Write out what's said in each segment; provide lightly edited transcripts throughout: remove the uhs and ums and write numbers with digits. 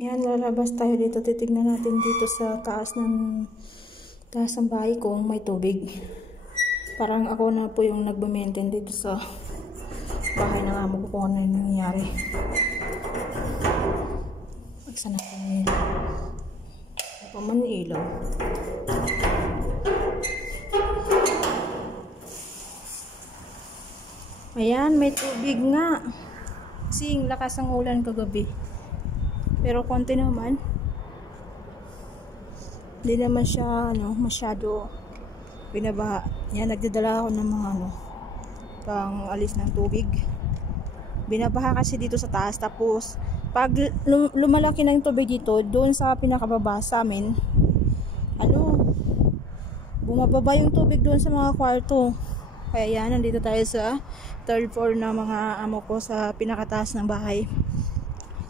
Yan, lalabas tayo dito. Titignan natin dito sa taas ng bahay kung may tubig. Parang ako na po yung nagbe-maintain dito sa bahay ng amo ko kung ano yung nangyayari. Magsan natin yun. Pa man ilaw. Ayan, may tubig nga. Kasing lakas ng ulan kagabi. Pero konti naman. Hindi naman siya masyado binabaha. Yan, nagdadala ako ng mga pang alis ng tubig. Binabaha kasi dito sa taas. Tapos pag lumalaki ng tubig dito, doon sa pinakababa sa amin, bumababa yung tubig doon sa mga kwarto. Kaya yan, nandito tayo sa third floor na mga amo ko sa pinakataas ng bahay.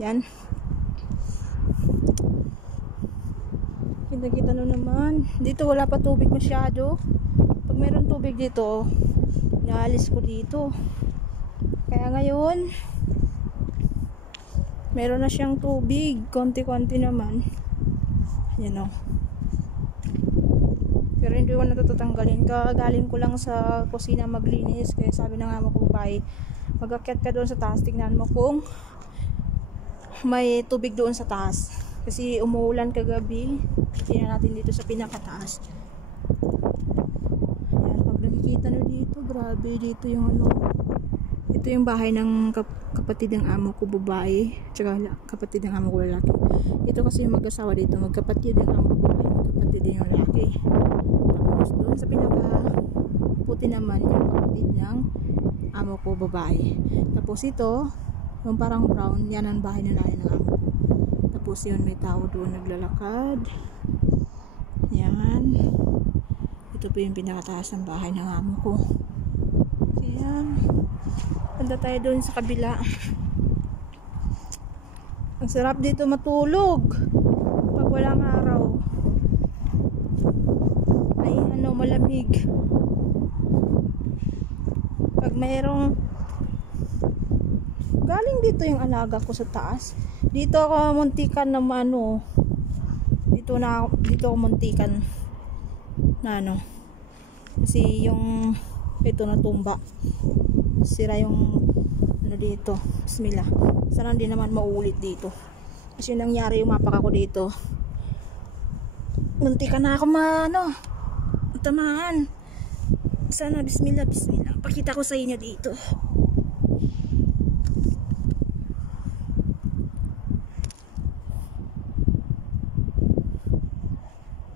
Yan. Kita nyo naman. Dito wala pa tubig masyado. Pag mayroon tubig dito, naalis ko dito. Kaya ngayon, meron na siyang tubig. Konti-konti naman. Yan o. Pero hindi ko natatanggalin. Kagaling ko lang sa kusina maglinis. Kaya sabi ng amo ko, bye, mag-akyat ka doon sa taas. Tingnan mo kung may tubig doon sa taas. Kasi umuulan kagabi. Tingnan natin dito sa pinakataas. Ayan, pag nakikita nyo dito, grabe. Dito yung ito yung bahay ng kapatid ng amo ko babae. Tsaka kapatid ng amo ko lalaki. Ito kasi yung mag-asawa dito. Magkapatid ng amo ko babae. Magkapatid din yung lalaki. Tapos doon sa pinaka-puti naman yung kapatid ng amo ko babae. Tapos ito, yung parang brown, yan ang bahay na ng amo ko. Tapos yun, may tao doon naglalakad. Yan. Ito po yung pinakataas ng bahay ng amo ko. Yan. Punta tayo doon sa kabila. Ang sarap dito matulog pag walang araw. Ay malamig. Pag mayroong galing dito yung alaga ko sa taas. Dito ako muntikan na dito ako muntikan na kasi yung ito natumba, sira yung dito. Bismillah, sana hindi naman mauulit dito kasi yung nangyari, umapak ako dito, muntikan na ako tamaan. Sana bismillah, pakita ko sa inyo dito.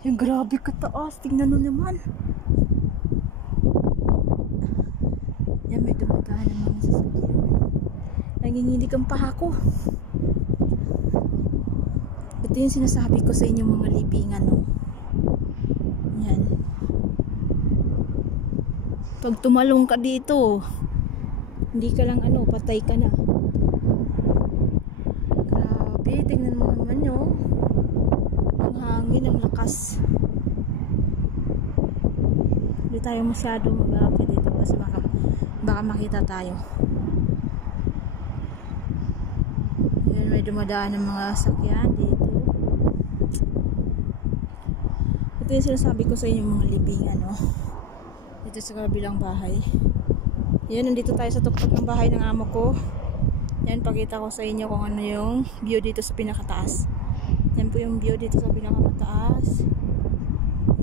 Yung grabe kataas, tingnan mo naman. Yan, may dumatahan ng mga sasakyan. Nanginginig ang paha ko. Ito yung sinasabi ko sa inyo mga libingan, Yan. Pag tumalong ka dito, hindi ka lang patay ka na. Grabe, tingnan mo naman ang hangin, ang lakas. Hindi tayo masyado mag-aakit dito kasi baka makita tayo. Yan, may dumadaan ng mga sakyan dito. Ito yung sinasabi ko sa inyo mga libingan, dito sa kabilang bahay. Yan, nandito tayo sa tuktok ng bahay ng amo ko. Yan, pakita ko sa inyo kung ano yung view dito sa pinakataas. Yan po yung view dito sa pinakamataas.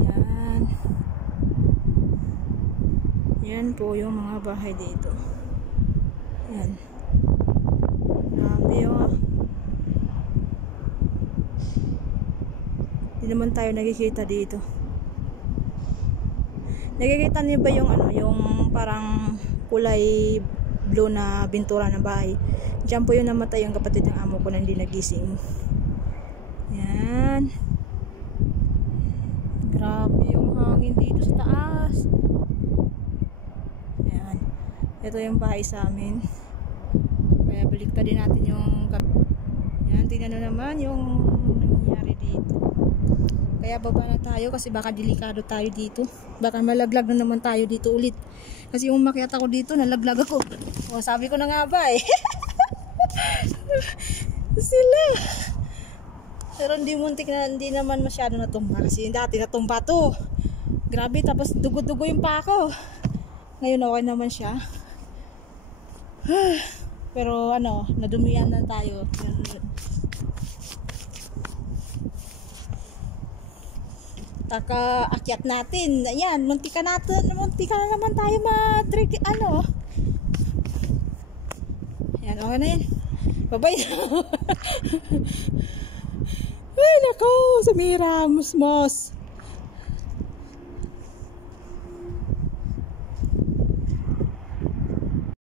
Yan. Yan po yung mga bahay dito. Yan. Grabe Hindi naman tayo nakikita dito. Nakikita niyo ba yung parang kulay blue na bintura ng bahay? Diyan po yung namatay yung kapatid ng amo ko na hindi nagising. Yan. Grabe yung hangin dito sa taas. Yan. Ito yung bahay sa amin. Kaya baliktad din natin yung yan, tingnan nyo naman yung nangyayari dito. Kaya baba na tayo kasi baka delikado tayo dito. Baka malaglag na naman tayo dito ulit. Kasi yung umakyat ako dito, nalaglag ako. O, sabi ko na nga ba eh. Sila. Pero hindi naman masyado natumba kasi dati natumba to. Grabe, tapos dugo-dugo yung pa ako. Ngayon okay naman siya. Pero ano, nadumihan na tayo. Taka-akyat natin. Ayan, munti ka na naman tayo ma-trick, ano. Ayan, okay na yan. Bye-bye. Ay, nako, Samira, musmos.